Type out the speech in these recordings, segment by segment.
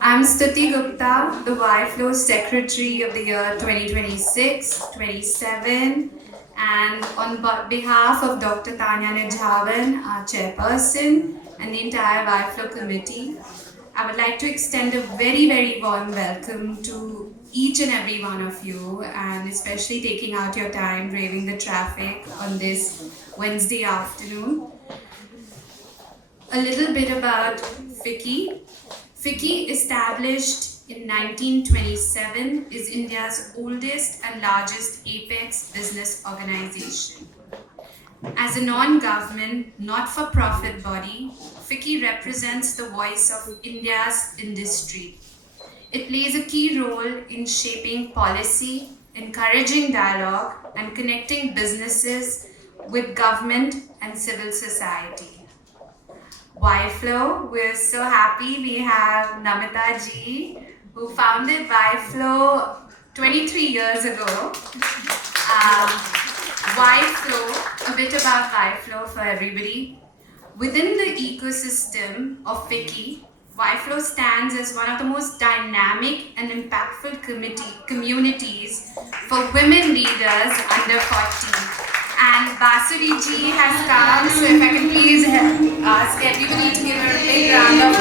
I'm Stuti Gupta, the YFlow Secretary of the year 2026-27, and on behalf of Dr. Tanya Nijhavan, our chairperson, and the entire YFlow committee, I would like to extend a very warm welcome to each and every one of you, and especially taking out your time braving the traffic on this Wednesday afternoon. A little bit about FICCI. FICCI, established in 1927, is India's oldest and largest apex business organization. As a non-government, not-for-profit body, FICCI represents the voice of India's industry. It plays a key role in shaping policy, encouraging dialogue, and connecting businesses with government and civil society. YFlow, we're so happy we have Namita ji, who founded YFlow 23 years ago. YFlow, a bit about YFlow for everybody. Within the ecosystem of FICCI, YFlow stands as one of the most dynamic and impactful communities for women leaders under 40. And Basuri ji has come, so if I can please ask everybody to give her a big round of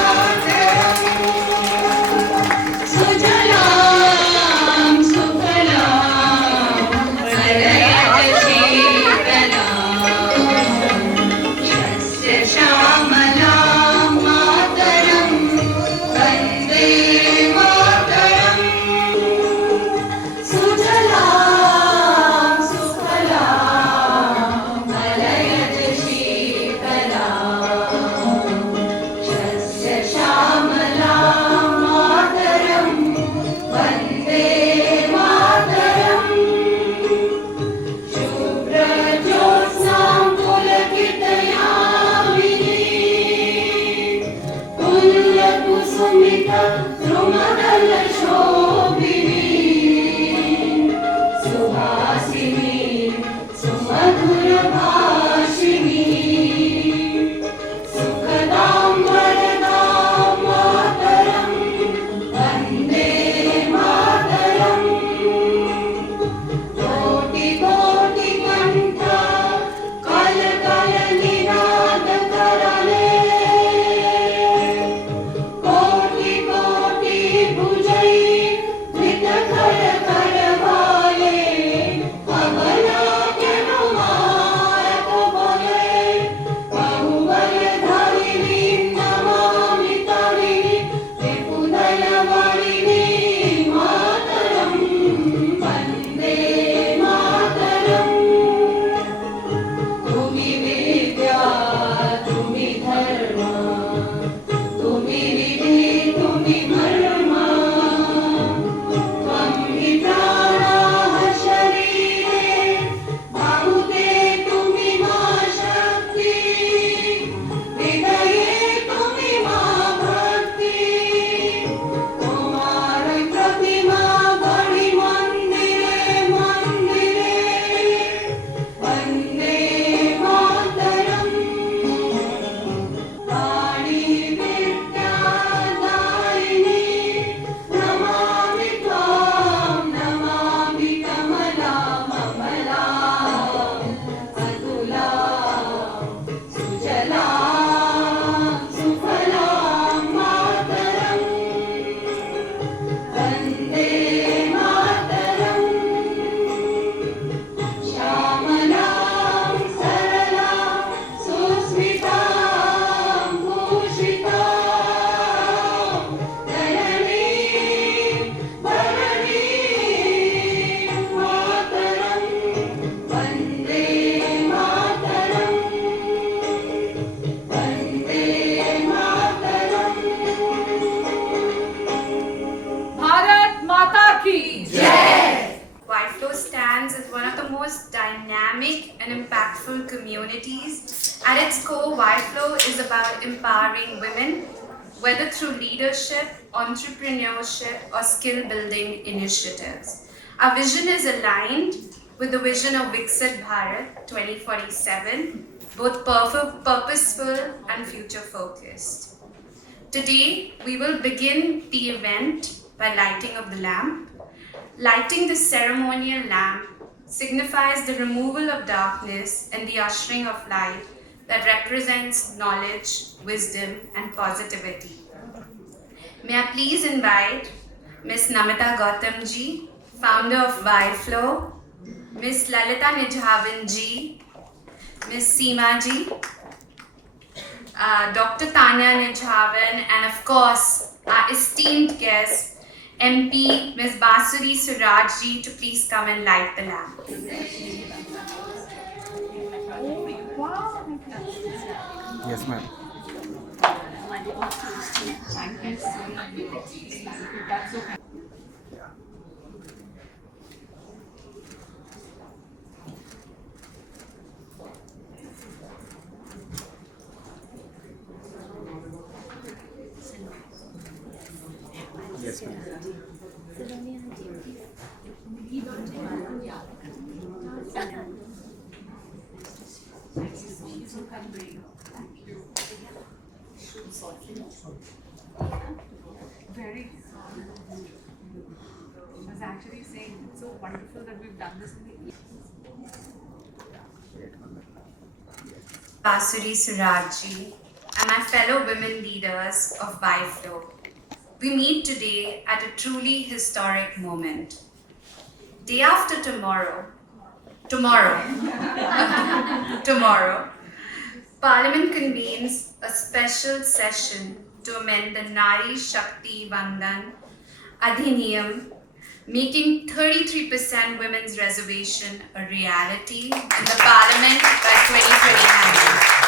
YFlow stands as one of the most dynamic and impactful communities. At its core, YFlow is about empowering women, whether through leadership, entrepreneurship, or skill building initiatives. Our vision is aligned with the vision of Viksit Bharat 2047, both purposeful and future focused. Today, we will begin the event by lighting of the lamp. Lighting the ceremonial lamp signifies the removal of darkness and the ushering of light that represents knowledge, wisdom, and positivity. May I please invite Ms. Namita Gautam ji, founder of YFlow, Ms. Lalita Nijhavan ji, Ms. Seema ji, Dr. Tanya Nijhavan, and of course, our esteemed guest, MP Ms. Basuri Suraj ji, to please come and light the lamp. Yes, ma'am. Thank you so much. That's so kind. Yes, ma'am. Very. I was actually saying it's so wonderful that we've done this in the Basuri Suraj ji, and my fellow women leaders of YFlow. We meet today at a truly historic moment. Day after tomorrow, tomorrow, Parliament convenes a special session to amend the Nari Shakti Vandan Adhiniyam, making 33% women's reservation a reality in the Parliament by 2029.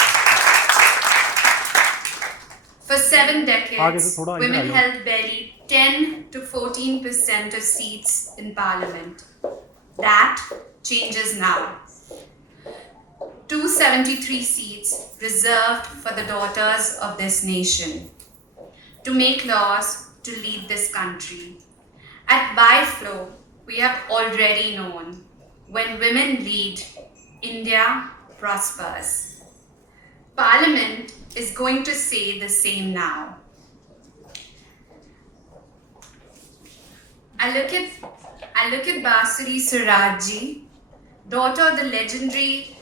For 7 decades, women held barely 10 to 14% of seats in Parliament. That changes now. 273 seats reserved for the daughters of this nation to make laws to lead this country. At YFlow, we have already known when women lead, India prospers. Parliament is going to say the same now. I look at Basuri Suraj ji, daughter of the legendary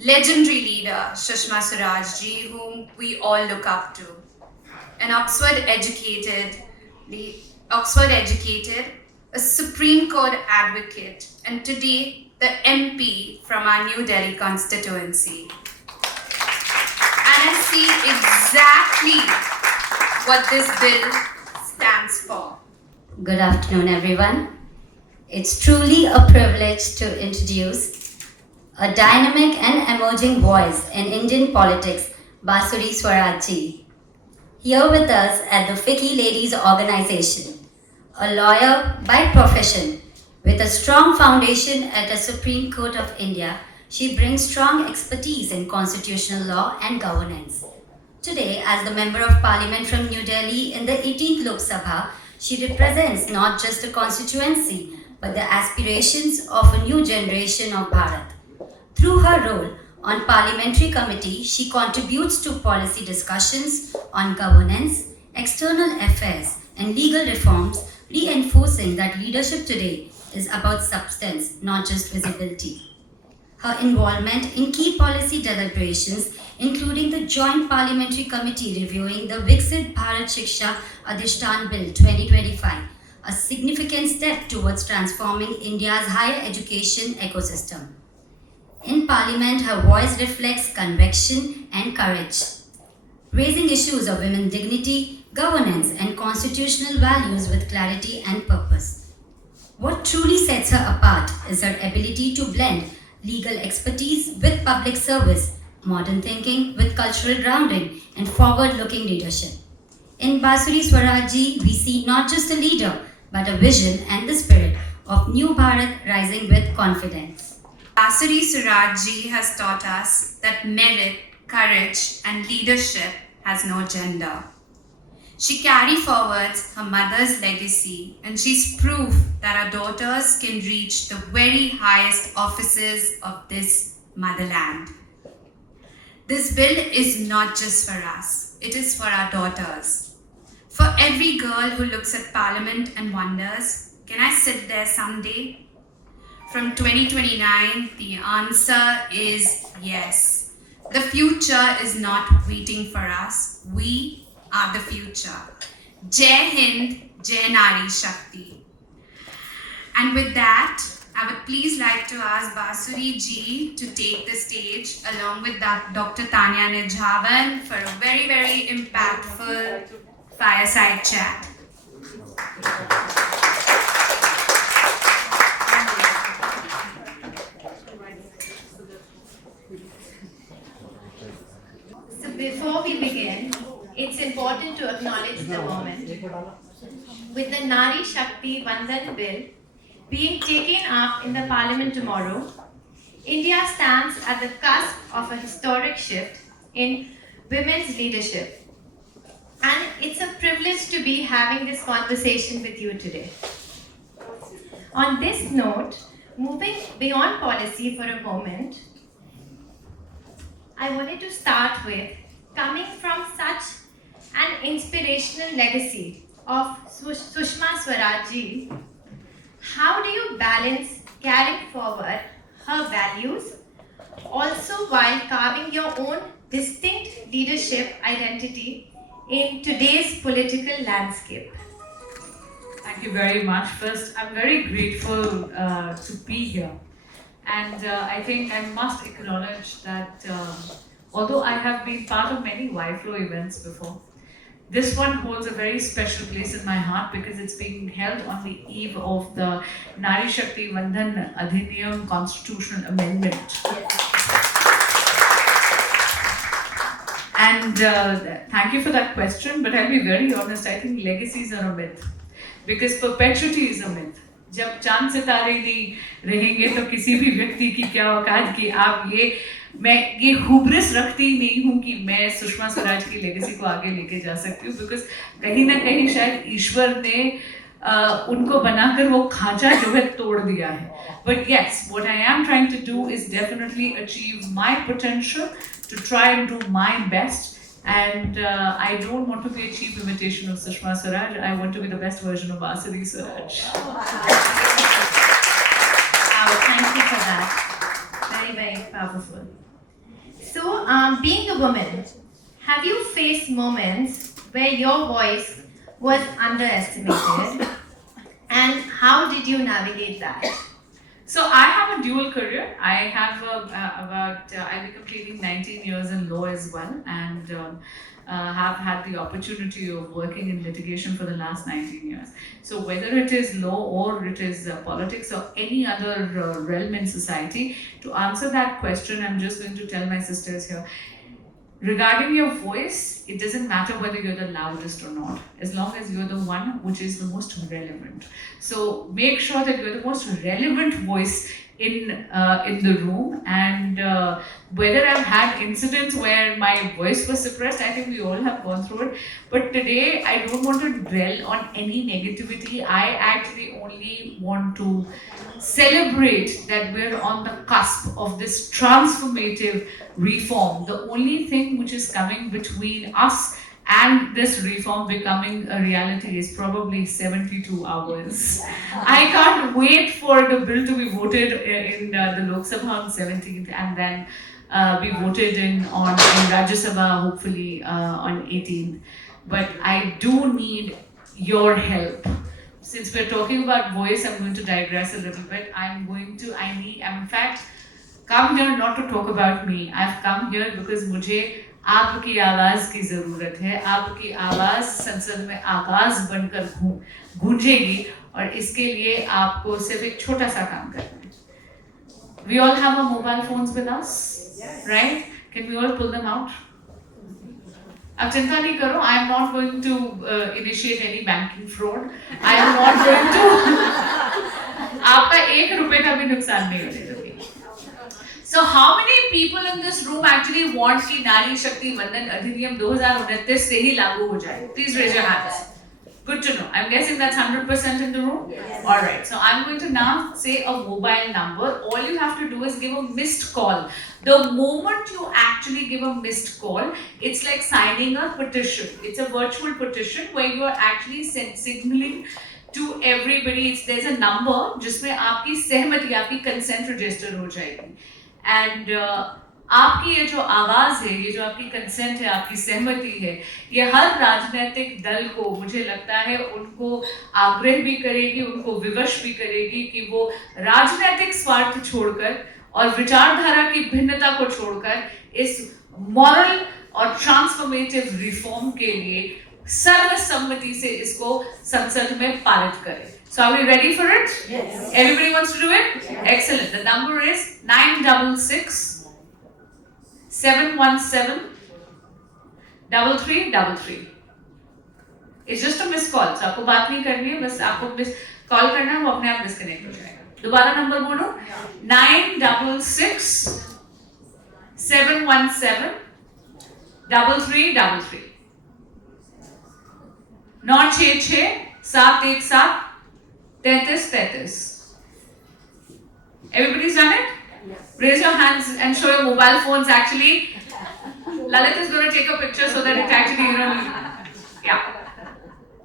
leader Sushma Swaraj ji, whom we all look up to. An Oxford educated, a Supreme Court advocate, and today the MP from our New Delhi constituency. And I see exactly what this bill stands for. Good afternoon, everyone. It's truly a privilege to introduce a dynamic and emerging voice in Indian politics, Basuri Swaraj ji. Here with us at the FICCI Ladies Organization, a lawyer by profession with a strong foundation at the Supreme Court of India, she brings strong expertise in constitutional law and governance. Today, as the Member of Parliament from New Delhi in the 18th Lok Sabha, she represents not just a constituency, but the aspirations of a new generation of Bharat. Through her role on Parliamentary Committee, she contributes to policy discussions on governance, external affairs, and legal reforms, reinforcing that leadership today is about substance, not just visibility. Her involvement in key policy deliberations, including the Joint Parliamentary Committee reviewing the Viksit Bharat Shiksha Adhishtan Bill 2025, a significant step towards transforming India's higher education ecosystem. In Parliament, her voice reflects conviction and courage, raising issues of women's dignity, governance, and constitutional values with clarity and purpose. What truly sets her apart is her ability to blend legal expertise with public service, modern thinking with cultural grounding, and forward-looking leadership. In Basuri Swaraj ji, we see not just a leader, but a vision and the spirit of New Bharat rising with confidence. Basuri Suraj ji has taught us that merit, courage, and leadership has no gender. She carries forward her mother's legacy, and she's proof that our daughters can reach the very highest offices of this motherland. This bill is not just for us. it is for our daughters. For every girl who looks at Parliament and wonders, can I sit there someday? From 2029, the answer is yes. The future is not waiting for us. We are the future. Jai Hind, Jai Nari Shakti. And with that, I would please like to ask Basuri ji to take the stage along with Dr. Tanya Nijhawan for a very, very impactful fireside chat. So before we begin, it's important to acknowledge the moment. With the Nari Shakti Vandan Bill being taken up in the Parliament tomorrow, India stands at the cusp of a historic shift in women's leadership. And it's a privilege to be having this conversation with you today. On this note, moving beyond policy for a moment, I wanted to start with coming from such an inspirational legacy of Sushma Swaraj ji. How do you balance carrying forward her values also while carving your own distinct leadership identity in today's political landscape? Thank you very much. First, I'm very grateful to be here. And I think I must acknowledge that although I have been part of many YFlow events before, this one holds a very special place in my heart because it's being held on the eve of the Nari Shakti Vandan Adhiniyam constitutional amendment. And thank you for that question, but I'll be very honest, I think legacies are a myth because perpetuity is a myth. जब चांद सितारे नहीं रहेंगे तो किसी भी व्यक्ति की क्या औकात कि आप मैं ये हुब्रिस रखती नहीं हूँ कि मैं सुषमा स्वराज की लेगेसी को आगे लेके जा सकती हूँ बिकॉज कहीं ना कहीं शायद ईश्वर ने उनको बनाकर वो खांचा जो है तोड़ दिया है but yes what I am trying to do is definitely achieve my potential to try and do my best and I don't want to be a cheap imitation of Sushma Swaraj. I want to be the best version of Basuri Swaraj. Wow, thank you for that. Very, very powerful. So, being a woman, have you faced moments where your voice was underestimated? And how did you navigate that? So I have a dual career. I have I'll be completing 19 years in law as well, and have had the opportunity of working in litigation for the last 19 years. So whether it is law or it is politics or any other realm in society, to answer that question, I'm just going to tell my sisters here. Regarding your voice, it doesn't matter whether you're the loudest or not, as long as you're the one which is the most relevant. So make sure that you're the most relevant voice in the room. And whether I've had incidents where my voice was suppressed, I think we all have gone through it. But today, I don't want to dwell on any negativity. I actually only want to celebrate that we're on the cusp of this transformative reform. The only thing which is coming between us and this reform becoming a reality is probably 72 hours. I can't wait for the bill to be voted in the Lok Sabha on 17th and then be voted in Rajya Sabha hopefully on 18th. But I do need your help. Since we're talking about voice, I'm going to digress a little bit. I'm in fact come here not to talk about me. I've come here because मुझे आपकी आवाज़ की ज़रूरत है. आपकी आवाज़ संसद में आवाज़ बनकर गूंजेगी और इसके लिए आपको सिर्फ एक छोटा सा काम करना है. We all have our mobile phones with us, right? Can we all pull them out? अब चिंता नहीं करो. I am not going to initiate any banking fraud. I am not going to. आपका ₹1 का भी नुकसान नहीं होने दूँगी. So how many people in this room actually want कि नारी शक्ति वंदन अधिनियम 2029 से ही लागू हो जाए? Please raise your hands. Good to know. I'm guessing that's 100% in the room? Yes. Alright, so I'm going to now say a mobile number. All you have to do is give a missed call. The moment you actually give a missed call, it's like signing a petition. It's a virtual petition where you are actually signaling to everybody. There's a number जिसमें आपकी सहमति, आपकी consent register हो जाएगी. And आपकी ये जो आवाज़ है, ये जो आपकी कंसेंट है, आपकी सहमति है, ये हर राजनीतिक दल को, मुझे लगता है, उनको आग्रह भी करेगी, उनको विवश भी करेगी कि वो राजनीतिक स्वार्थ छोड़कर और विचारधारा की भिन्नता को छोड़कर इस मॉरल और ट्रांसफॉर्मेटिव रिफॉर्म के लिए सर्वसम्मति से इसको संसद में पारित करें. So are we ready for it? Yes. Everybody wants to do it? Yes. Excellent. The number is 966 717 3333. It's just a missed call. So आपको बात नहीं करनी है, बस आपको मिस कॉल करना है, वो अपने आप डिस्कनेक्ट हो जाएगा. दोबारा नंबर बोलो. 966 717 3333. 966 717 3333. Everybody's done it? Raise your hands and show your mobile phones. Actually, Lalit is going to take a picture so that it actually, yeah.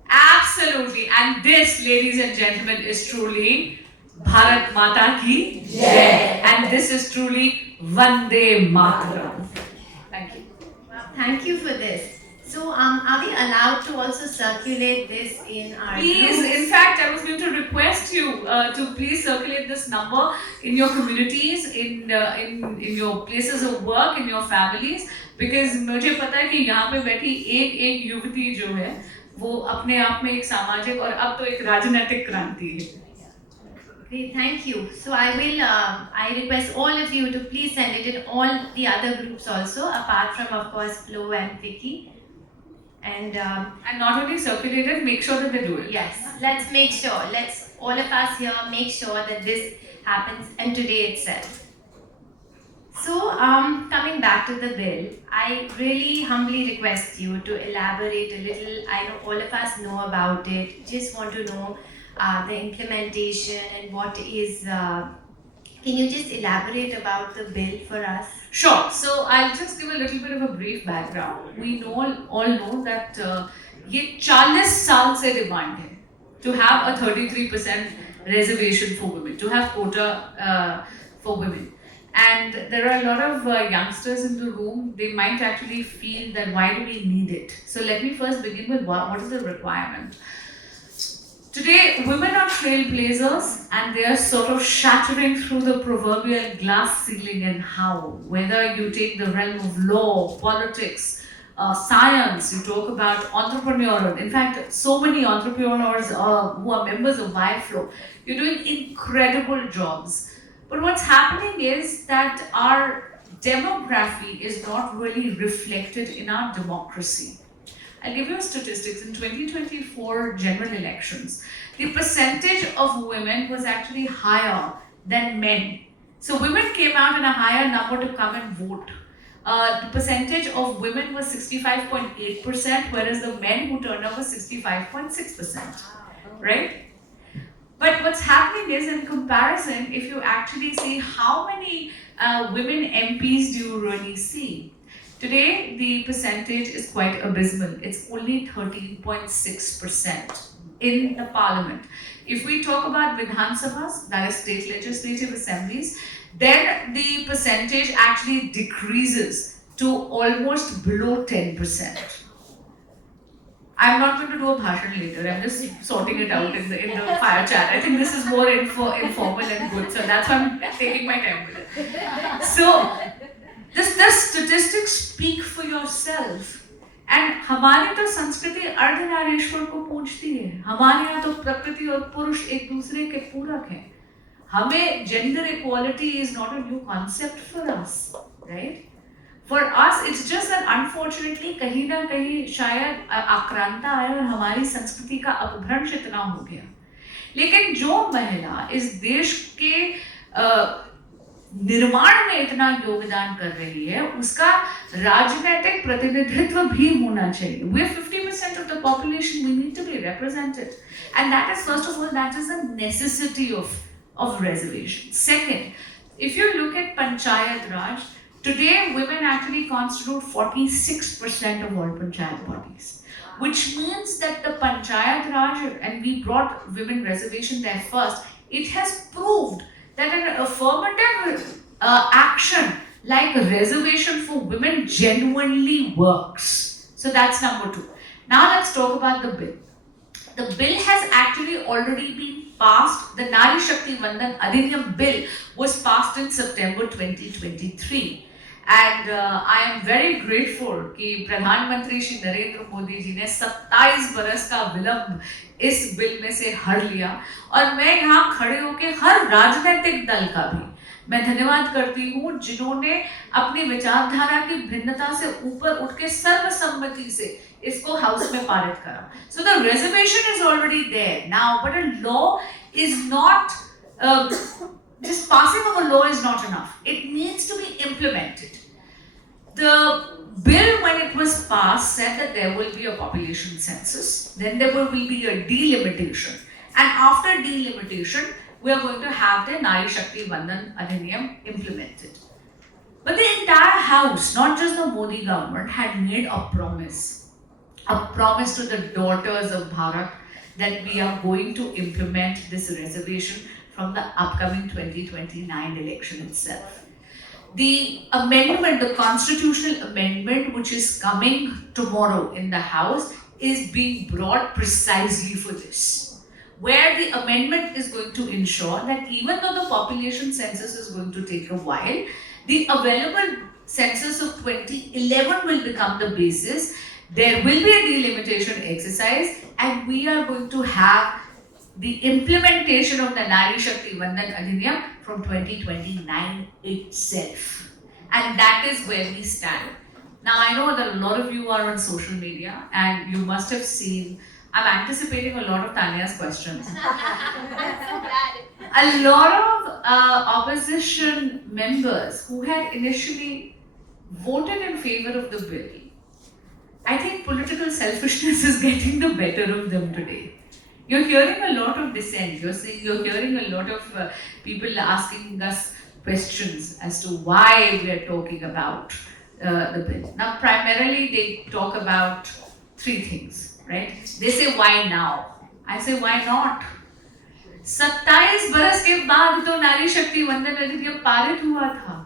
Absolutely. And this, ladies and gentlemen, is truly Bharat Mata Ki Jai. And this is truly Vande Mataram. Thank you. Wow, thank you for this. So, are we allowed to also circulate this in our Please, groups? in fact, I was going to request you to please circulate this number in your communities, in your places of work, in your families, because मुझे पता है कि यहाँ पे बैठी एक युवती जो है, वो अपने आप में एक सामाजिक और अब तो एक राजनीतिक क्रांति है. Okay, thank you. So I request all of you to please send it in all the other groups also, apart from of course Flo and Vicky. And not only circulate it, make sure that they do it. yes, let's make sure. Let's all of us here make sure that this happens and today itself. So coming back to the bill, I really humbly request you to elaborate a little. I know all of us know about it. Just want to know the implementation and what is. Can you just elaborate about the bill for us? Sure. So I'll just give a little bit of a brief background. We all know that ये 40 साल से demand है to have a 33% reservation for women, to have quota for women. And there are a lot of youngsters in the room. They might actually feel that why do we need it? So let me first begin with what is the requirement. Today, women are trailblazers and they are sort of shattering through the proverbial glass ceiling and how. Whether you take the realm of law, politics, science, you talk about entrepreneurial. In fact, so many entrepreneurs who are members of YFlow, you're doing incredible jobs. But what's happening is that our demography is not really reflected in our democracy. I'll give you statistics. In 2024 general elections, the percentage of women was actually higher than men. So women came out in a higher number to come and vote. The percentage of women was 65.8%, whereas the men who turned up was 65.6%, right? But what's happening is, in comparison, if you actually see how many women MPs do you really see? Today, the percentage is quite abysmal. It's only 13.6% in the parliament. If we talk about Vidhan Sabhas, that is state legislative assemblies, then the percentage actually decreases to almost below 10%. I'm not going to do a bhashan later. I'm just sorting it out in the fire chat. I think this is more informal and good, so that's why I'm taking my time with it. So, the statistics speak for yourself. And हमारी तो संस्कृति अर्धनारीश्वर को पूछती है. हमारे यहाँ तो प्रकृति और पुरुष एक दूसरे के पूरक हैं. हमें gender equality is not a new concept for us, right? For us, it's just that unfortunately कहीं ना कहीं शायद आक्रांता आया और हमारी संस्कृति का अपभ्रंश इतना हो गया. लेकिन जो महिला इस देश के निर्माण में इतना योगदान कर रही है, उसका राजनीतिक प्रतिनिधित्व भी होना चाहिए. We are 50% of the population, we need to be represented. And that is, first of all, that is a necessity of reservation. Second, if you look at Panchayat Raj, today women actually constitute 46% of all Panchayat bodies, which means that the Panchayat Raj, and we brought women reservation there first, it has proved that an affirmative action like a reservation for women genuinely works. So that's number 2. Now let's talk about the bill. The bill has actually already been passed. The Nari Shakti Vandan Adhiniyam bill was passed in September 2023. And I am very grateful कि प्रधानमंत्री श्री नरेंद्र मोदी जी ने 27 बरस का विलंब इस bill में से हर लिया, और मैं यहाँ खड़े होकर हर राजनीतिक दल का भी मैं धन्यवाद करती हूँ जिन्होंने अपनी विचारधारा की भिन्नता से ऊपर उठ के सर्वसम्मति से इसको हाउस में पारित करा. So the reservation is already there now, but a law is not just passing of a law is not enough. It needs to be implemented. The bill, when it was passed, said that there will be a population census, then there will be a delimitation, and after delimitation, we are going to have the Nari Shakti Vandan Adhiniyam implemented. But the entire house, not just the Modi government, had made a promise to the daughters of Bharat that we are going to implement this reservation from the upcoming 2029 election itself. The amendment, the constitutional amendment which is coming tomorrow in the House is being brought precisely for this, where the amendment is going to ensure that even though the population census is going to take a while, the available census of 2011 will become the basis. There will be a delimitation exercise, and we are going to have the implementation of the Nari Shakti Vandan Adhiniyam from 2029 itself. And that is where we stand. Now, I know that a lot of you are on social media, and you must have seen, I'm anticipating a lot of Tanya's questions. A lot of opposition members who had initially voted in favor of the bill, I think political selfishness is getting the better of them today. You're hearing a lot of dissent. You're hearing a lot of people asking us questions as to why we are talking about the bill. Now, primarily they talk about 3 things, right? They say, why now? I say, why not? 27 बरस के बाद तो नारी शक्ति वंदन अधिनियम पारित हुआ था.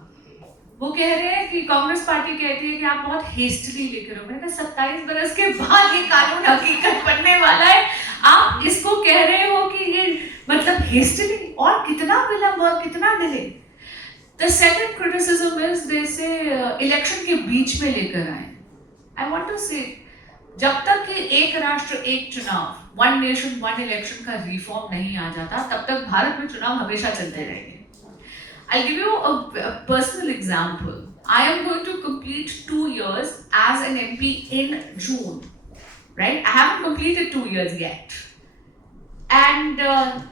वो कह रहे हैं कि कांग्रेस पार्टी कहती है कि आप बहुत हेस्टली लेकर हो. मैंने कहा 27 बरस के बाद ये कानून हकीकत बनने वाला है, आप इसको कह रहे हो कि ये मतलब हेस्टली, और कितना विलंब और कितना delay. The second criticism is they say election के बीच में लेकर आए. I want to say, जब तक कि एक राष्ट्र एक चुनाव, वन नेशन वन इलेक्शन का रिफॉर्म नहीं आ जाता, तब तक भारत में चुनाव हमेशा चलते रहेंगे. I'll give you a personal example. I am going to complete 2 years as an MP in June, right? I haven't completed 2 years yet. And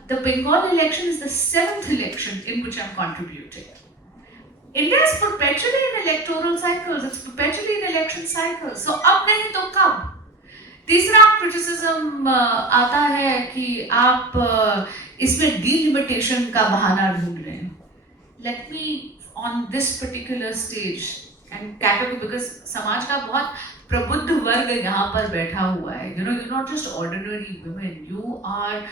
the Bengal election is the 7th election in which I'm contributing. India is perpetually in electoral cycles. It's perpetually in election cycles. So अब नहीं तो कब? तीसरा criticism आता है कि आप इसमें delimitation का बहाना ढूंढ रहे हैं. Let me, on this particular stage, and category, because समाज का बहुत प्रबुद्ध वर्ग यहाँ पर बैठा हुआ है. You know, you're not just ordinary women. You are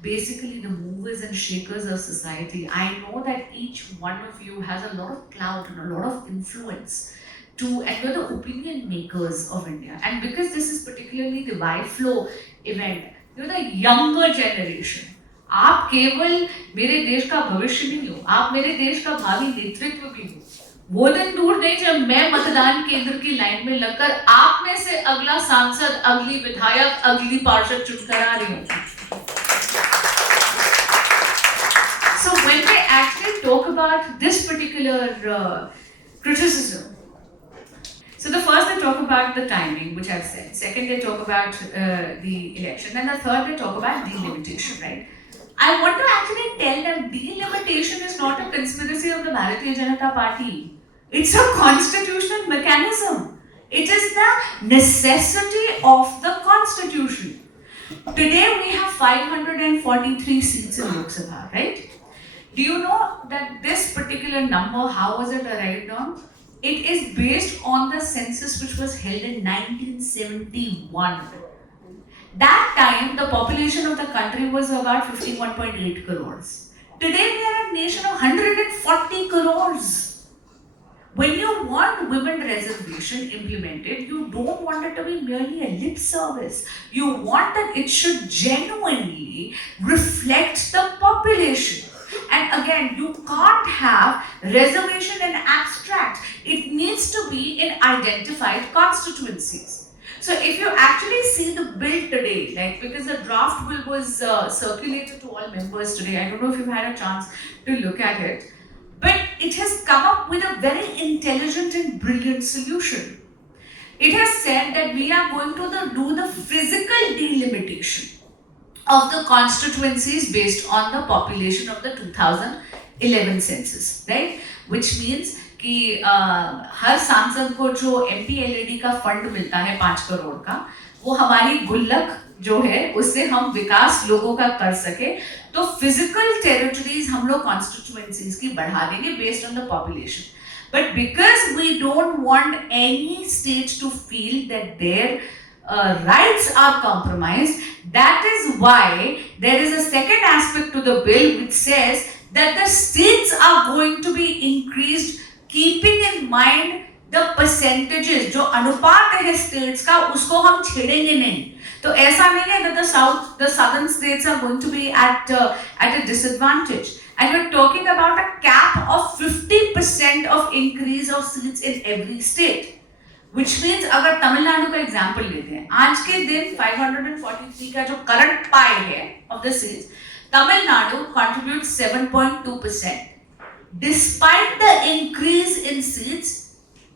basically the movers and shakers of society. I know that each one of you has a lot of clout and a lot of influence and you're the opinion makers of India. And because this is particularly the Y-Flow event, you're the younger generation. आप केवल मेरे देश का भविष्य नहीं हो, आप मेरे देश का भावी नेतृत्व भी हो. वो दिन दूर नहीं जब मैं मतदान केंद्र की लाइन में लगकर आप में से अगला सांसद, अगली विधायक, अगली पार्षद चुनकर आ रही हूँ. So when they actually talk about this particular criticism, so the first they talk about the timing, which I've said. Second they talk about the election, and the third they talk about delimitation, right? I want to actually tell them delimitation is not a conspiracy of the Bharatiya Janata Party. It's a constitutional mechanism. It is the necessity of the constitution. Today we have 543 seats in Lok Sabha, right? Do you know that this particular number, how was it arrived on? It is based on the census which was held in 1971. That time, the population of the country was about 51.8 crores. Today, we are a nation of 140 crores. When you want women reservation implemented, you don't want it to be merely a lip service. You want that it should genuinely reflect the population. And again, you can't have reservation in abstract. It needs to be in identified constituencies. So if you actually see the bill today, like because the draft bill was circulated to all members today, I don't know if you've had a chance to look at it, but it has come up with a very intelligent and brilliant solution. It has said that we are going to do the physical delimitation of the constituencies based on the population of the 2011 census, right? Which means कि हर सांसद को जो MPLAD का fund मिलता है 5 करोड़ का, वो हमारी गुल्लक जो है उससे हम विकास लोगों का कर सके, तो फिजिकल टेरिटरीज हम लोग कॉन्स्टिट्यूएंसीज की बढ़ा देंगे based on the population. But because we don't want any state to feel that their rights are compromised, that is why there is a second aspect to the bill which says that the seats are going to be increased keeping in mind the percentages. जो अनुपात है states का उसको हम छेड़ेंगे नहीं. तो ऐसा नहीं है that the southern states are going to be at a disadvantage. And we're talking about a cap of 50% of increase of seats in every state. Which means अगर तमिलनाडु का एग्जाम्पल लेते हैं, आज के दिन 543 का जो करंट पाई है of the seats, Tamil Nadu contributes 7.2%. Despite the increase in seats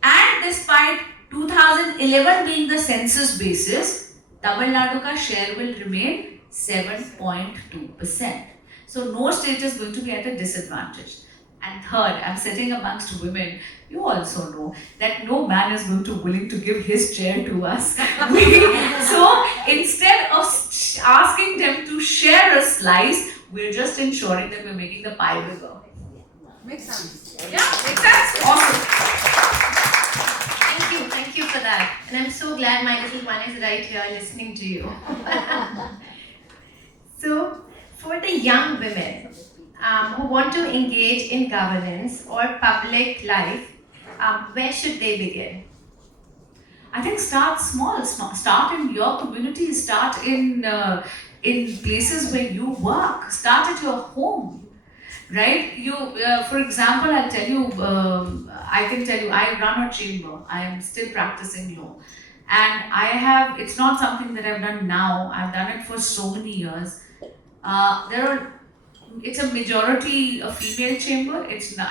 and despite 2011 being the census basis, Tamil Nadu ka share will remain 7.2%. So no state is going to be at a disadvantage. And third, I'm sitting amongst women. You also know that no man is going to willing to give his chair to us. So instead of asking them to share a slice, we're just ensuring that we're making the pie bigger. Makes sense. Yeah, makes sense. Awesome. Thank you for that. And I'm so glad my little one is right here listening to you. So, for the young women who want to engage in governance or public life, where should they begin? I think start small. Start in your community. Start in places where you work. Start at your home. Right? You, for example, I'll tell you, I can tell you, I run a chamber. I am still practicing law. And it's not something that I've done now. I've done it for so many years. It's a majority a female chamber. It's not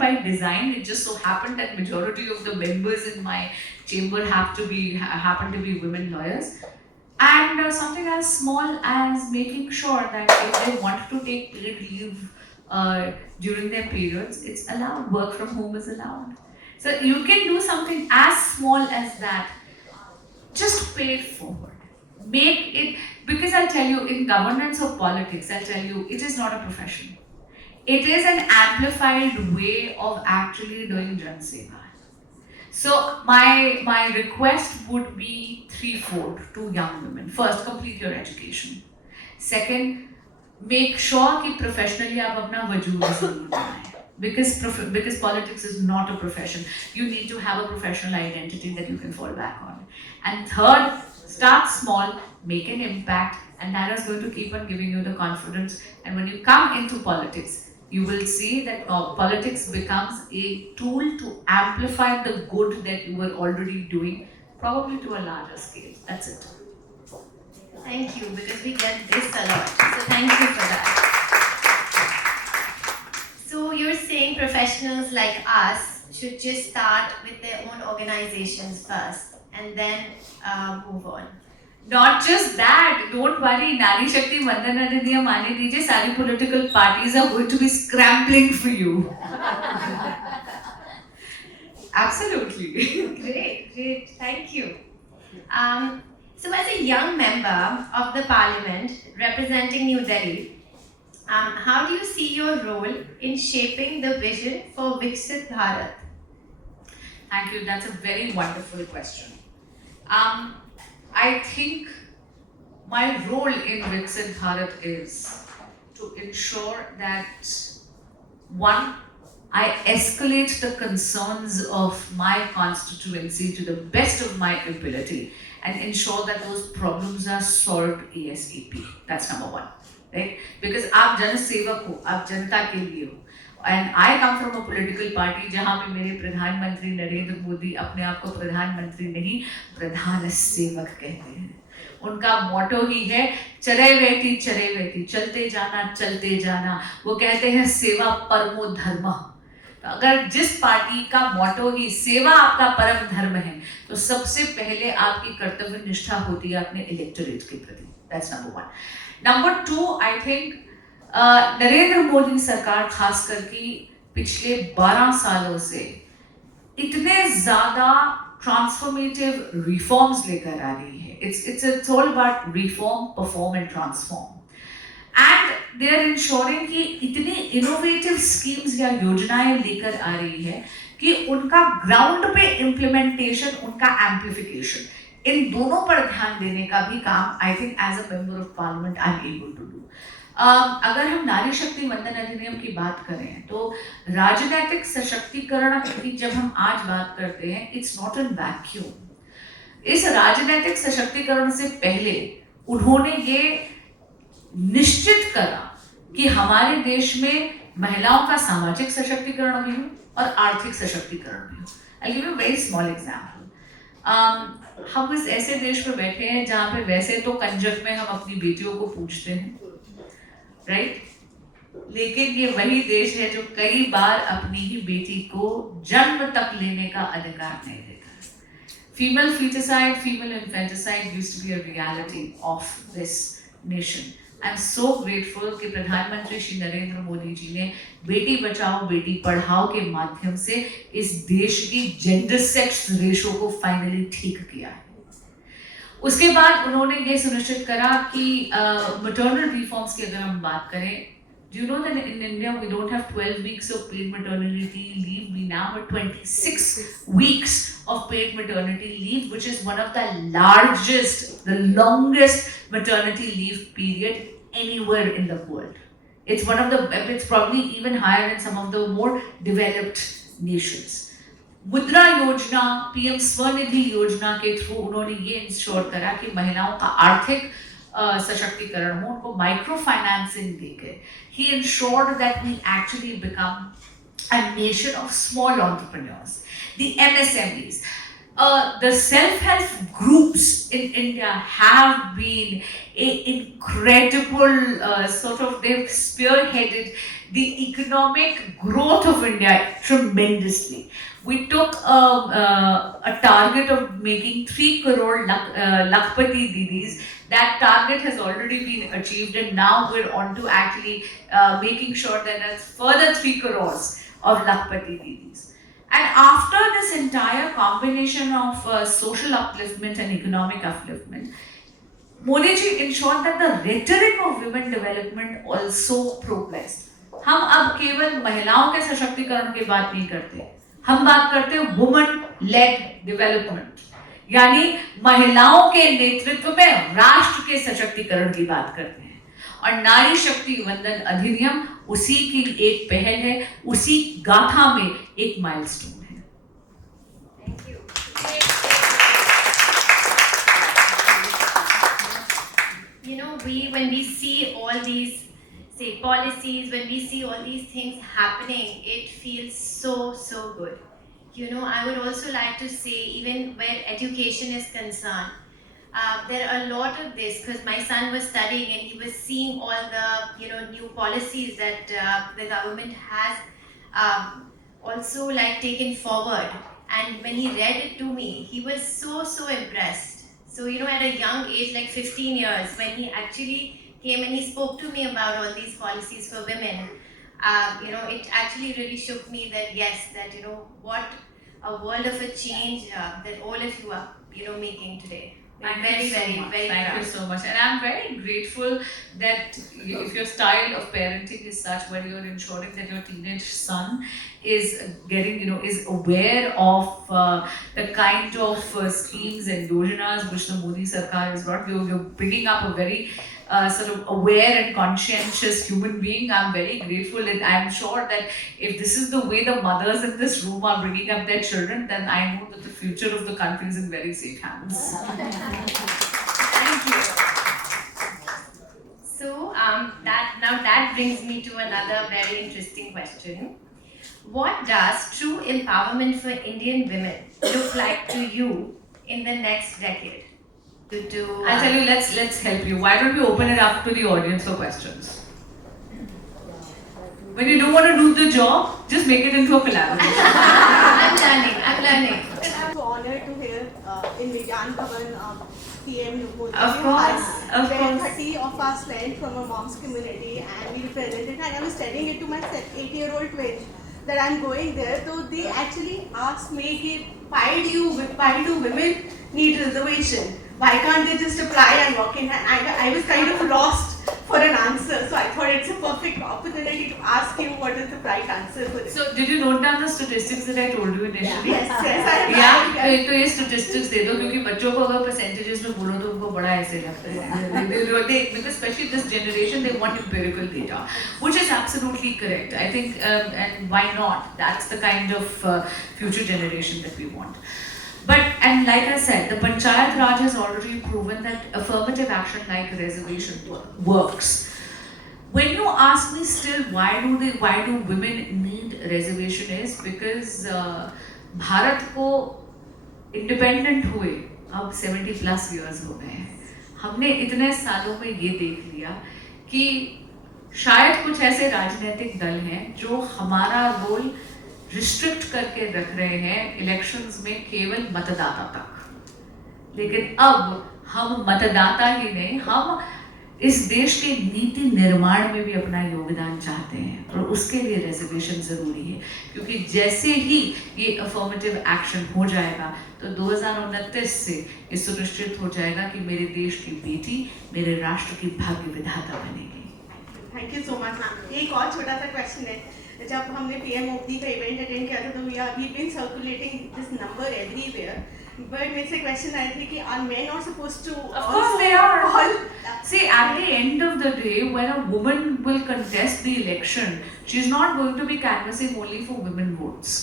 by design. It just so happened that majority of the members in my chamber happen to be women lawyers. And something as small as making sure that if they want to take paid leave during their periods, it's allowed. Work from home is allowed. So you can do something as small as that. Just pay it forward. Make it, because I'll tell you, in governance or politics, I'll tell you, it is not a profession. It is an amplified way of actually doing Jan Seva. So my request would be threefold to young women. First, complete your education. Second, make sure कि professionally आप अपना वजूद ज़रूर बनाएं. Because politics is not a profession. You need to have a professional identity that you can fall back on. And third, start small, make an impact, and that is going to keep on giving you the confidence. And when you come into politics, you will see that politics becomes a tool to amplify the good that you were already doing, probably to a larger scale. That's it. Thank you, because we get this a lot. So thank you for that. So you're saying professionals like us should just start with their own organizations first and then move on. Not just that, don't worry, Nari Shakti Vandana Nidhiya Mane Dijiye, sari political parties are going to be scrambling for you. Absolutely. Great, thank you. So, as a young member of the parliament representing New Delhi, how do you see your role in shaping the vision for Viksit Bharat? Thank you. That's a very wonderful question. I think my role in Viksit Bharat is to ensure that one, I escalate the concerns of my constituency to the best of my ability and ensure that those problems are solved ASAP. That's number one, right? Because आप जन सेवक हो, आप जनता के लिए हो. And I come from a political party जहाँ पे मेरे प्रधानमंत्री नरेंद्र मोदी अपने आप को प्रधानमंत्री नहीं प्रधान सेवक कहते हैं. उनका मोटो ही है चले वेटी चलते जाना. वो कहते हैं सेवा परमो धर्म. तो अगर जिस पार्टी का मोटो ही सेवा आपका परम धर्म है तो सबसे पहले आपकी कर्तव्य निष्ठा होती है अपने इलेक्टोरेट के प्रति. That's number one. Number two, I think Narendra Modi सरकार खास करके पिछले 12 सालों से इतने ज्यादा ट्रांसफॉर्मेटिव रिफॉर्म्स लेकर आ रही है. It's all about reform, perform and transform. And they are ensuring कि इतनी इनोवेटिव स्कीम्स या योजनाएं लेकर आ रही है कि उनका ग्राउंड पे इम्प्लीमेंटेशन, उनका एम्प्लीफिकेशन, इन दोनों पर ध्यान देने का भी काम I think as a member of parliament I am able to do. अगर हम नारी शक्ति वंदन अधिनियम की बात करें तो राजनीतिक सशक्तिकरण की जब हम आज बात करते हैं, इट्स नॉट इन वैक्यूम. इस राजनीतिक सशक्तिकरण से पहले उन्होंने ये निश्चित करा कि हमारे देश में महिलाओं का सामाजिक सशक्तिकरण भी हो और आर्थिक सशक्तिकरण भी हो. I'll give you a very small example. हम इस ऐसे देश में बैठे हैं जहाँ पे वैसे तो कंजक में हम अपनी बेटियों को पूछते हैं, राइट? लेकिन ये वही देश है जो कई बार अपनी ही बेटी को जन्म तक लेने का अधिकार नहीं देता. Female feticide, female infanticide used to be a reality of this nation. I am so grateful कि प्रधानमंत्री श्री नरेंद्र मोदी जी ने बेटी बचाओ बेटी पढ़ाओ के माध्यम से इस देश की जेंडर सेक्स रेशो को फाइनली ठीक किया है. उसके बाद उन्होंने ये सुनिश्चित करा कि मैटरनल रिफॉर्म्स की अगर हम बात करें, do you know that in India we don't have 12 weeks of paid maternity leave? We now have 26 weeks of paid maternity leave, which is one of the largest, the longest maternity leave period anywhere in the world. It's probably even higher in some of the more developed nations. मुद्रा योजना, PM Svanidhi योजना के through उन्होंने ये ensure करा कि महिलाओं का आर्थिक सशक्तिकरण हो, उनको माइक्रो फाइनेंसिंग देकर. He ensured that we actually become a nation of small entrepreneurs, the MSMEs. The self-help groups in India have been an incredible they've spearheaded the economic growth of India tremendously. We took a target of making 3 crore Lakhpati Didis. That target has already been achieved, and now we're on to actually making sure that there's further 3 crores of Lakhpati Didis. And after this entire combination of social upliftment and economic upliftment, Modi ji ensured that the rhetoric of women development also progressed. हम अब केवल महिलाओं के सशक्तिकरण की बात नहीं करते, हम बात करते हैं वुमन लेड डेवलपमेंट, यानी महिलाओं के नेतृत्व में राष्ट्र के सशक्तिकरण की बात करते हैं. और नारी शक्ति वंदन अधिनियम उसी की एक पहल है, उसी गाथा में एक माइलस्टोन है. Thank you. You know, when we see all these, say, policies, when we see all these things happening, it feels so good. You know, I would also like to say, even where education is concerned, there are a lot of this, because my son was studying and he was seeing all the new policies that the government has also taken forward. And when he read it to me, he was so impressed. So at a young age, like 15 years, when he actually came and he spoke to me about all these policies for women, it actually really shook me that yes, that what a world of a change that all of you are, making today. We're Thank very, you so very, much. very Thank proud. you so much. And I'm very grateful that if your style of parenting is such where you're ensuring that your teenage son is is aware of the kind of schemes and yojanas which the Modi Sarkar has brought. You're bringing up a very sort of aware and conscientious human being. I'm very grateful, and I'm sure that if this is the way the mothers in this room are bringing up their children, then I know that the future of the country is in very safe hands. Thank you. So that brings me to another very interesting question. What does true empowerment for Indian women look like to you in the next decade? I'll tell you, let's help you. Why don't we open it up to the audience for questions? When you don't want to do the job, just make it into a collaboration. I'm learning. I'm honored to hear in Vigyan Bhavan PM Modi Of course, of where course. 30 of us went from a mom's community and we represented, and I was telling it to my 8-year-old twins that I'm going there. So they actually asked me, कि, why do women need reservation? Why can't they just apply and walk in? And I was kind of lost for an answer. So I thought it's a perfect opportunity to ask you what is the right answer for this. So, did you note down the statistics that I told you initially? Yes, I Yeah, तो ये statistics दे दो क्योंकि बच्चों को अगर percentages में बोलो तो उनको बड़ा ऐसे लगता है. Because especially this generation, they want empirical data, which is absolutely correct. I think, and why not? That's the kind of future generation that we want. And like I said, the Panchayat Raj has already proven that affirmative action like reservation works. When you ask me still why do women need reservation is because Bharat को independent हुए अब 70+ years हो गए हैं. हमने इतने सालों में ये देख लिया कि शायद कुछ ऐसे राजनीतिक दल हैं जो हमारा रोल रिस्ट्रिक्ट करके रख रहे हैं इलेक्शंस में केवल मतदाता तक. लेकिन अब हम मतदाता ही नहीं, हम इस देश के नीति निर्माण में भी अपना योगदान चाहते हैं और उसके लिए रिजर्वेशन जरूरी है. क्योंकि जैसे ही ये अफर्मेटिव एक्शन हो जाएगा तो 2029 से ये सुनिश्चित हो जाएगा कि मेरे देश की बेटी मेरे राष्ट्र की भाग्य विधाता बनेगी. Thank you so much ma'am. एक और छोटा सा क्वेश्चन है. जब हमने पीएम मोदी का इवेंट अटेंड किया था तो we been circulating this number everywhere, but मेरे से क्वेश्चन आए थे कि are men not supposed to? Of course they are. See, at the end of the day, when a woman will contest the election, she is not going to be canvassing only for women votes.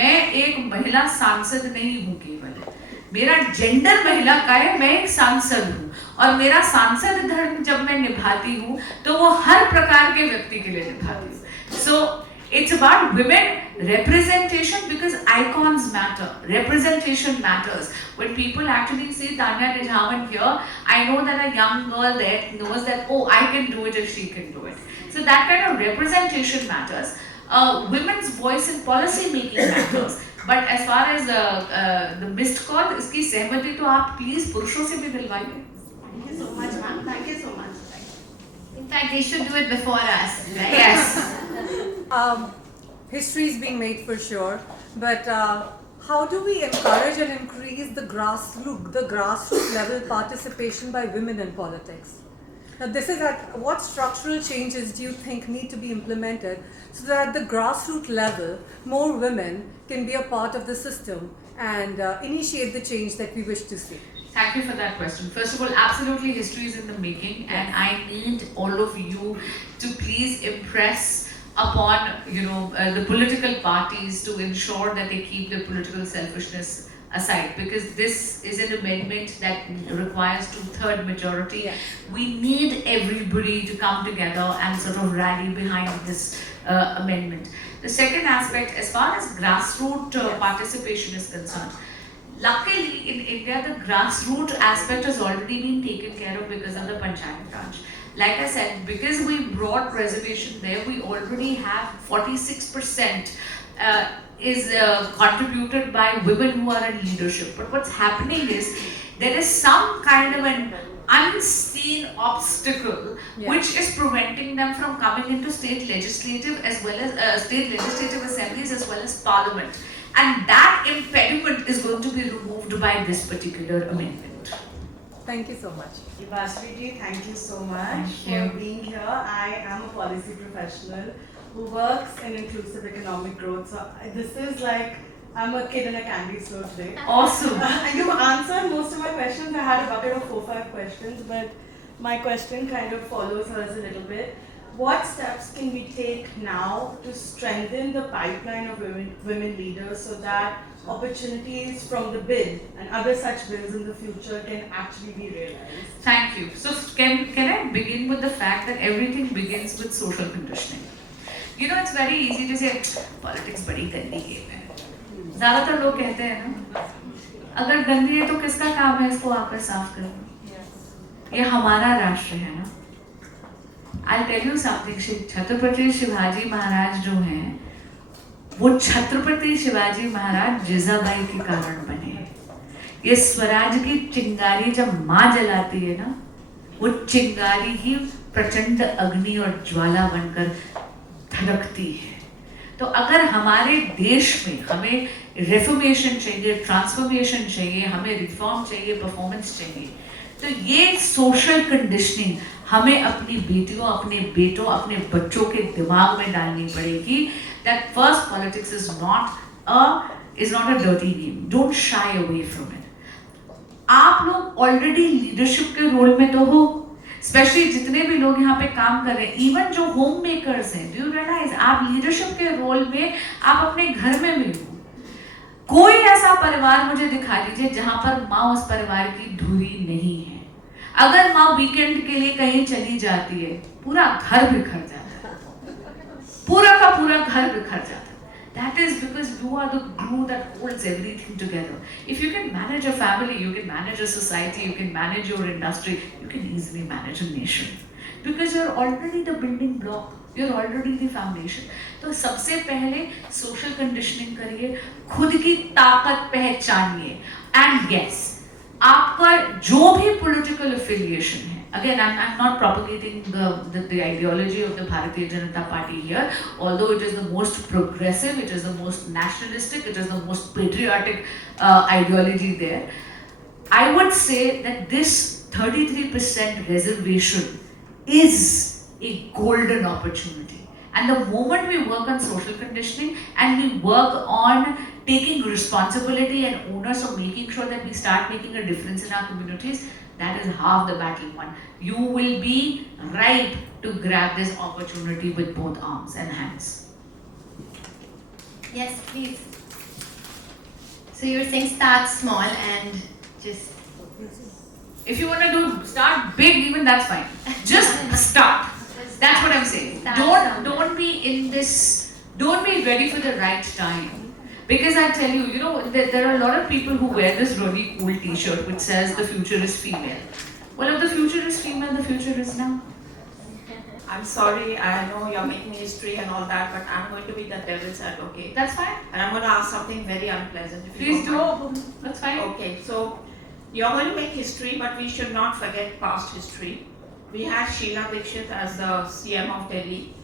मैं एक महिला सांसद नहीं हूँ केवल, मेरा gender महिला का है, मैं एक सांसद हूँ और मेरा सांसद धर्म जब मैं निभाती हूँ तो वो हर प्रकार के व्यक्ति के लिए निभाती हूँ. So it's about women representation because icons matter. Representation matters. When people actually see Tanya Nijhawan here, I know that a young girl there knows that, oh, I can do it if she can do it. So that kind of representation matters. Women's voice in policy making matters. But as far as the missed call, इसकी सहमति तो आप please पुरुषों से भी दिलवाइए. Thank you so much ma'am. Thank you so much. In fact, they should do it before us, right? Yes. History is being made for sure, but how do we encourage and increase the grassroots level participation by women in politics? Now, this is what structural changes do you think need to be implemented so that at the grassroots level, more women can be a part of the system and initiate the change that we wish to see? Thank you for that question. First of all, absolutely history is in the making, and I need all of you to please impress upon the political parties to ensure that they keep their political selfishness aside, because this is an amendment that requires 2/3 majority. Yes. We need everybody to come together and sort of rally behind this amendment. The second aspect, as far as grassroots participation is concerned, luckily in India the grassroots aspect has already been taken care of because of the Panchayat Raj. Like I said, because we brought reservation there, we already have 46% is contributed by women who are in leadership. But what's happening is there is some kind of an unseen obstacle which is preventing them from coming into state legislative as well as state legislative assemblies as well as parliament. And that impediment is going to be removed by this particular amendment. Thank you so much. Vasri, thank you so much Thank for being here. I am a policy professional who works in inclusive economic growth. So this is like, I'm a kid in a candy store today. Awesome. You answered most of my questions. I had a bucket of 4-5 questions, but my question kind of follows hers a little bit. What steps can we take now to strengthen the pipeline of women leaders so that opportunities from the bill and other such bills in the future can actually be realized? Thank you. So can I begin with the fact that everything begins with social conditioning? You know, it's very easy to say politics बड़ी गंदी game है. ज़्यादातर लोग कहते हैं ना, अगर गंदी है तो किसका काम है इसको आकर साफ करना? ये हमारा राष्ट्र है ना. I'll tell you something. Chhatrapati Shivaji Maharaj जो हैं, वो छत्रपति शिवाजी महाराज जिजाबाई के कारण बने हैं. ये स्वराज की चिंगारी जब माँ जलाती है ना, वो चिंगारी ही प्रचंड अग्नि और ज्वाला बनकर धड़कती है. तो अगर हमारे देश में हमें रिफॉर्मेशन चाहिए, ट्रांसफॉर्मेशन चाहिए, हमें रिफॉर्म चाहिए, परफॉर्मेंस चाहिए, तो ये सोशल कंडीशनिंग हमें अपनी बेटियों, अपने बेटों, अपने बच्चों के दिमाग में डालनी पड़ेगी. That first politics is not a dirty game. Don't shy away from it. आप लोग ऑलरेडी लीडरशिप के रोल में तो हो, स्पेशली जितने भी लोग यहाँ पे काम कर रहे हैं, इवन जो होम मेकर्स हैं, डू यू रियलाइज आप लीडरशिप के रोल में आप अपने घर में भी हो. कोई ऐसा परिवार मुझे दिखा दीजिए जहां पर माँ उस परिवार की धुरी नहीं है. अगर माँ वीकेंड के लिए कहीं चली जाती है, पूरा घर बिखर जाता है, पूरा का पूरा घर बिखर जाता है. That is because you are the glue that holds everything together. If you can manage a family, you can manage a society, you can manage your industry, you can easily manage a nation. Because you're already the building block, you're already the foundation. तो सबसे पहले social conditioning करिए, खुद की ताकत पहचानिए. And yes, आपका जो भी political affiliation है, again, I'm not propagating the ideology of the Bharatiya Janata Party here, although it is the most progressive, it is the most nationalistic, it is the most patriotic ideology there. I would say that this 33% reservation is a golden opportunity. And the moment we work on social conditioning and we work on taking responsibility and onus of making sure that we start making a difference in our communities, that is half the battle won. You will be ripe to grab this opportunity with both arms and hands. Yes, please. So you were saying start small and just. If you want to start big, even that's fine. Just start. That's what I'm saying. Don't be in this. Don't be ready for the right time. Because I tell you, there are a lot of people who wear this really cool T-shirt which says the future is female. Well, if the future is female, the future is now. I'm sorry, I know you're making history and all that, but I'm going to be the devil's advocate. That's fine. And I'm going to ask something very unpleasant. If you Please don't do. mind. That's fine. Okay, so you're going to make history, but we should not forget past history. We had Sheila Dikshit as the CM of Delhi.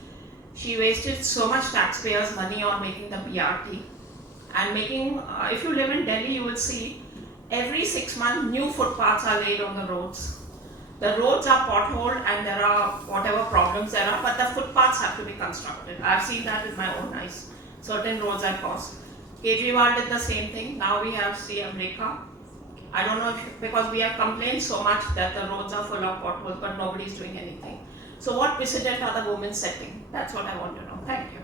She wasted so much taxpayers' money on making the BRT. And making, if you live in Delhi, you will see every 6 months new footpaths are laid on the roads. The roads are potholed and there are whatever problems there are, but the footpaths have to be constructed. I've seen that with my own eyes. Certain roads are crossed. Kejriwal did the same thing. Now we have CM Rekha. I don't know if, because we have complained so much that the roads are full of potholes, but nobody's doing anything. So what precedent are the women setting? That's what I want to know. Thank you.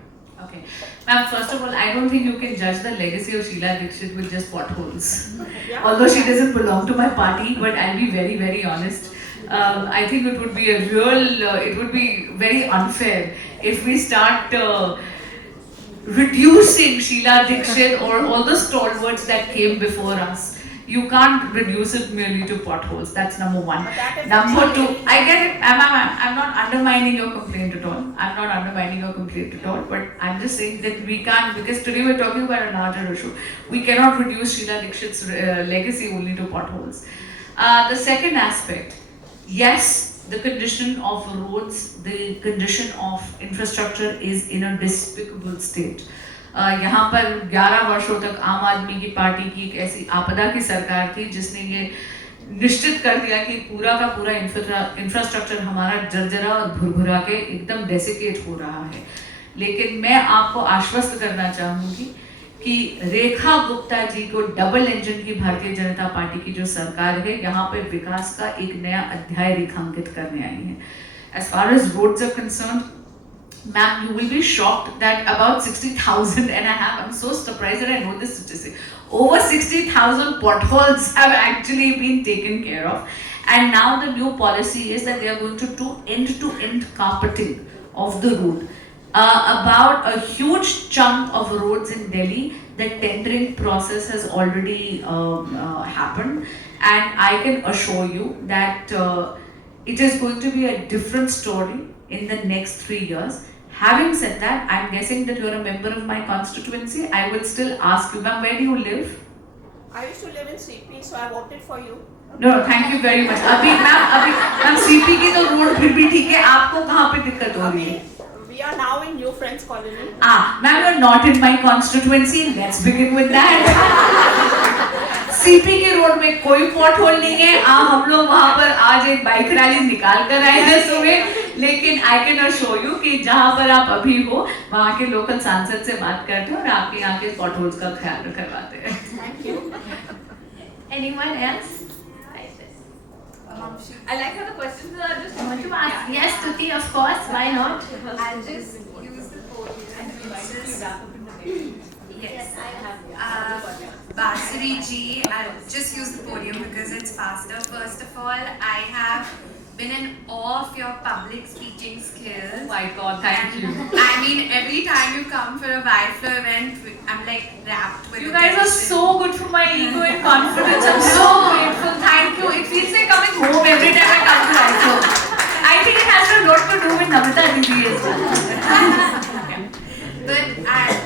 Okay. Ma'am, first of all, I don't think you can judge the legacy of Sheila Dikshit with just potholes. Yeah. Although she doesn't belong to my party, but I'll be very, very honest. I think it would be it would be very unfair if we start reducing Sheila Dikshit or all the stalwarts that came before us. You can't reduce it merely to potholes. That's number one. Number two, I get it. I'm not undermining your complaint at all. I'm not undermining your complaint at all. But I'm just saying that we can't, because today we're talking about a larger issue. We cannot reduce Sheila Dikshit's legacy only to potholes. The second aspect, yes, the condition of roads, the condition of infrastructure is in a despicable state. यहाँ पर 11 वर्षों तक आम आदमी की party की एक ऐसी आपदा की सरकार थी जिसने ये निश्चित कर दिया कि पूरा का पूरा इंफ्रास्ट्रक्चर हमारा जर्जरा और भुरभुरा के एकदम डेसिकेट हो रहा है। लेकिन मैं आपको आश्वस्त करना चाहूँगी कि रेखा गुप्ता जी को डबल इंजन की भारतीय जनता पार्टी की जो सरकार है, यहाँ पे विकास का एक नया अध्याय रेखांकित करने आई है। As far as roads are concerned, ma'am, you will be shocked that about 60,000, and I'm so surprised that I know this statistic. Over 60,000 potholes have actually been taken care of, and now the new policy is that they are going to do end-to-end carpeting of the road. About a huge chunk of roads in Delhi, the tendering process has already happened, and I can assure you that it is going to be a different story in the next 3 years. Having said that, I'm guessing that you're a member of my constituency. I will still ask you, ma'am, where do you live? I used to live in CP, so I voted for you. No, thank you very much. अभी ma'am CP की तो road फिर भी ठीक है, आपको कहाँ पे दिक्कत हो रही है? We are now in New Friends Colony. Ma'am, you're not in my constituency. Let's begin with that. CP के रोड में कोई पॉट होल नहीं है। हम लोग वहाँ पर आज एक बाइक रैली निकाल कर आए हैं सुबह, लेकिन I can assure you कि जहाँ पर आप अभी हो वहाँ के लोकल सांसद से बात करते हैं और आपके यहाँ के पॉट होल्स का ख्याल करवाते हैं। Thank you. Anyone else? I like how the questions are just. Want to ask? Yes, Tuti, of course. Why not? I'll just use the podium. Yes, I have. Basuri ji, I'll just use the podium because it's faster. First of all, I have been in awe of your public speaking skills. Oh my God, thank you. I mean, every time you come for a Wildflow event, I'm like wrapped with You guys are attention. so good for my ego and confidence. I'm so grateful. Thank you. It feels like coming home every time I come to Wildflow. I think it has a lot to do with Namita Didi as well. But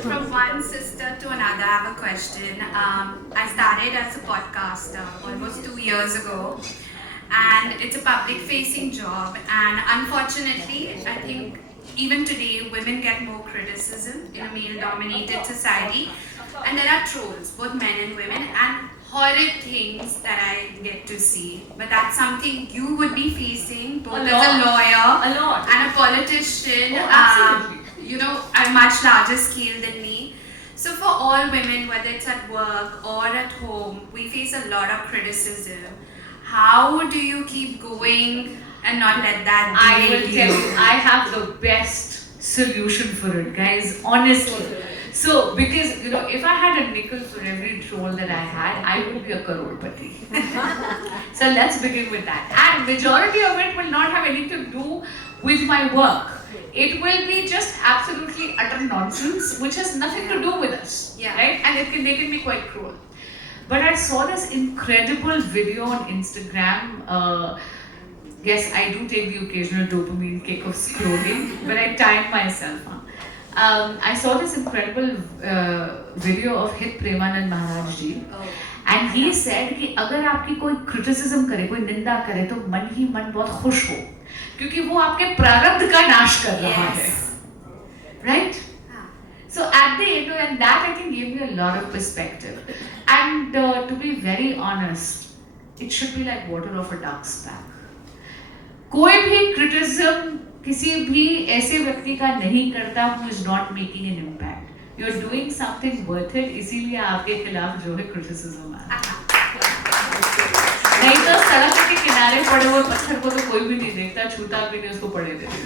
from one sister to another, I have a question. I started as a podcaster almost 2 years ago, and it's a public-facing job. And unfortunately, I think even today, women get more criticism in a male-dominated society, and there are trolls, both men and women, and horrid things that I get to see. But that's something you would be facing, both as a lawyer A lot. and a politician. Absolutely. You know, at a much larger scale than me. So for all women, whether it's at work or at home, we face a lot of criticism. How do you keep going and not let that I derail will tell you, I have the best solution for it, guys. Honestly. So, because you know, if I had a nickel for every troll that I had, I would be a crorepati. So let's begin with that. And majority of it will not have anything to do with my work. It will be just absolutely utter nonsense, which has nothing to do with us, Yeah. right? And they can be quite cruel. But I saw this incredible video on Instagram. Yes, I do take the occasional dopamine kick of scrolling, but I time myself. I saw this incredible video of Hit Premanand Maharaj ji, and he said कि अगर आपकी कोई criticism करे, कोई निंदा करे, तो मन ही मन बहुत खुश हो, क्योंकि वो आपके प्रारब्ध का नाश कर रहा है, right? So at the end, and that I think gave me a lot of perspective. And to be very honest, it should be like water off a duck's back. कोई भी criticism किसी भी ऐसे व्यक्ति का नहीं करता who is not making an impact. You are doing something worth it, इसीलिए आपके खिलाफ जो है criticism आ रहा है. नहीं तो सड़क के किनारे पड़े हुए पत्थर को तो कोई भी नहीं देखता, छूता भी नहीं, उसको पड़े देता.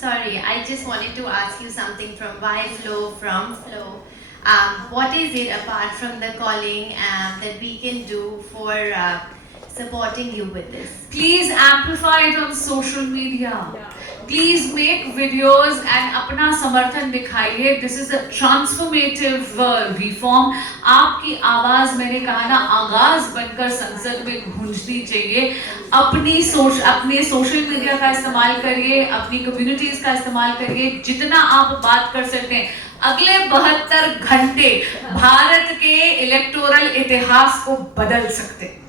Sorry, I just wanted to ask you something from Flow, from Flow. What is it apart from the calling that we can do for supporting you with this? Please amplify it on social media. Please make videos and अपना समर्थन दिखाइए. This is a transformative reform. आपकी आवाज, मैंने कहा ना, आगाज बनकर संसद में गूंजनी चाहिए. अपने सोशल मीडिया का इस्तेमाल करिए, अपनी कम्युनिटीज का इस्तेमाल करिए, जितना आप बात कर सकते हैं. अगले 72 घंटे भारत के इलेक्टोरल इतिहास को बदल सकते हैं.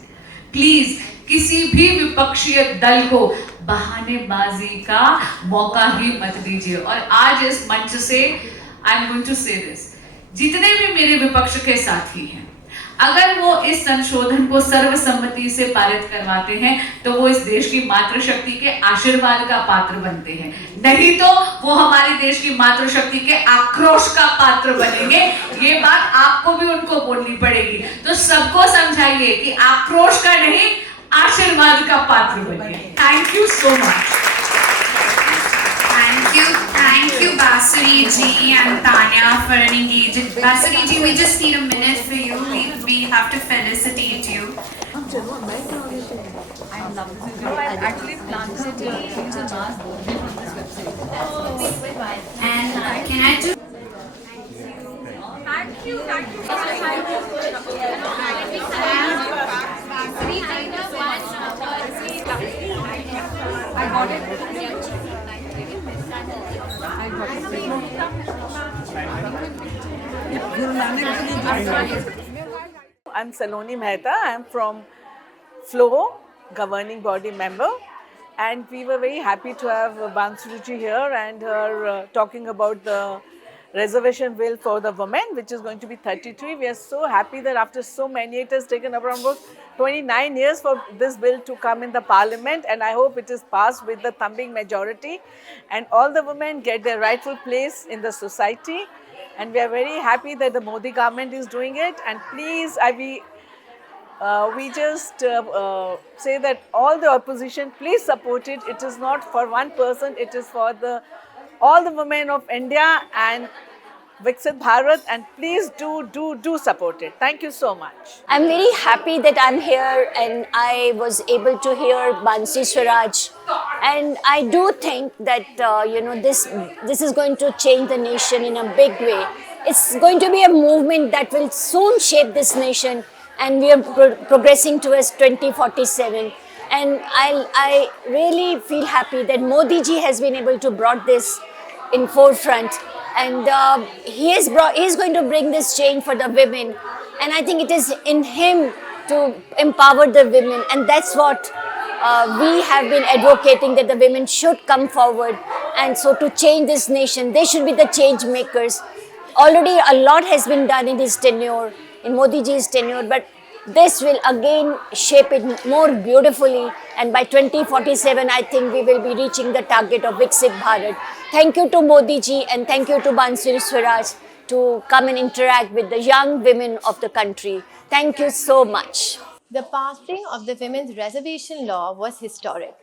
प्लीज किसी भी विपक्षीय दल को बहानेबाजी का मौका ही मत दीजिए। और आज इस मंच से आई एम गोइंग टू से दिस, जितने भी मेरे विपक्ष के साथी हैं, अगर वो इस संशोधन को सर्वसम्मति से पारित करवाते हैं तो वो इस देश की मातृशक्ति के आशीर्वाद का पात्र बनते हैं, नहीं तो वो हमारे देश की मातृशक्ति के आक्रोश का पात्र बनेंगे। ये बात आपको भी उनको बोलनी पड़ेगी। तो सबको समझाइए कि आक्रोश का नहीं, आशीर्वाद का पात्र बनिए। Thank you so much. Thank you, Basuri ji and Tanya for an engaging. Basuri ji, we just need a minute for you. We have to felicitate you. And can I just? I'm Saloni Mehta. I'm from FLOW, governing body member, and we were very happy to have Bansuruchi here and her talking about the reservation bill for the women, which is going to be 33. We are so happy that after so many, it has taken around 29 years for this bill to come in the parliament, and I hope it is passed with the thumping majority and all the women get their rightful place in the society. And we are very happy that the Modi government is doing it. And please, we just say that all the opposition, please support it. It is not for one person, it is for all the women of India and Viksit Bharat, and please do support it. Thank you so much. I'm very happy that I'm here and I was able to hear Bansi Swaraj, and I do think that this is going to change the nation in a big way. It's going to be a movement that will soon shape this nation, and we are progressing towards 2047. And I really feel happy that Modi ji has been able to brought this in forefront, and he is going to bring this change for the women, and I think it is in him to empower the women, and that's what we have been advocating, that the women should come forward, and so to change this nation, they should be the change makers. Already a lot has been done in his tenure, in Modi ji's tenure, but this will again shape it more beautifully, and by 2047 I think we will be reaching the target of Viksit Bharat. Thank you to Modi ji and thank you to Bansuri Swaraj to come and interact with the young women of the country. Thank you so much. The passing of the women's reservation law was historic.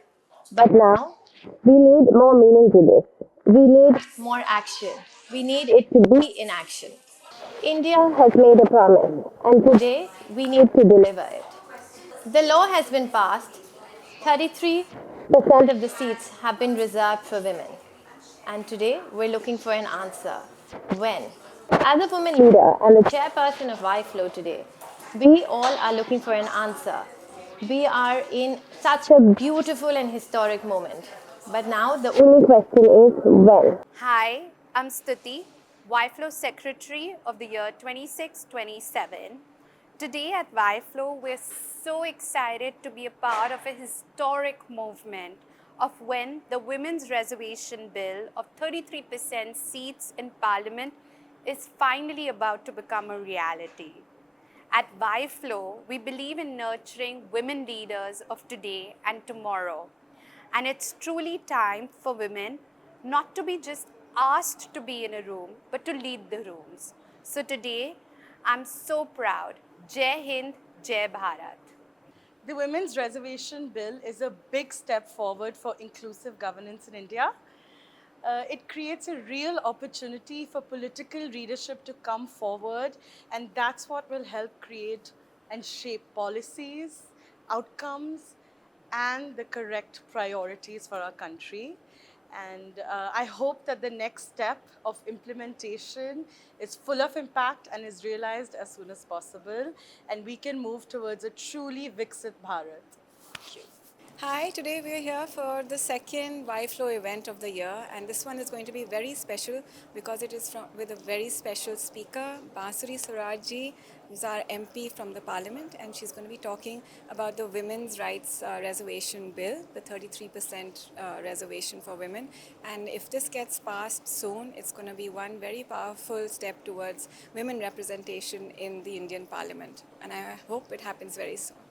But now, we need more meaning to this. We need more action. We need it to be in action. India has made a promise, and today we need to deliver it. The law has been passed. 33% of the seats have been reserved for women. And today we're looking for an answer. When? As a woman leader and the chairperson of YFlow today, we all are looking for an answer. We are in such a beautiful and historic moment. But now the only question is when. Hi, I'm Stuti, YFlow Secretary of the year 26-27. Today at YFlow, we're so excited to be a part of a historic movement of when the Women's Reservation Bill of 33% seats in Parliament is finally about to become a reality. At YFlow, we believe in nurturing women leaders of today and tomorrow. And it's truly time for women not to be just asked to be in a room, but to lead the rooms. So today, I'm so proud. Jai Hind, Jai Bharat. The Women's Reservation Bill is a big step forward for inclusive governance in India. It creates a real opportunity for political leadership to come forward, and that's what will help create and shape policies, outcomes, and the correct priorities for our country. And I hope that the next step of implementation is full of impact and is realized as soon as possible, and we can move towards a truly Viksit Bharat. Thank you. Hi, today we are here for the second YFlow event of the year, and this one is going to be very special because it is with a very special speaker, Bansuri Swaraj, who's our MP from the Parliament, and she's going to be talking about the Women's Rights Reservation Bill, the 33% reservation for women. And if this gets passed soon, it's going to be one very powerful step towards women representation in the Indian Parliament. And I hope it happens very soon.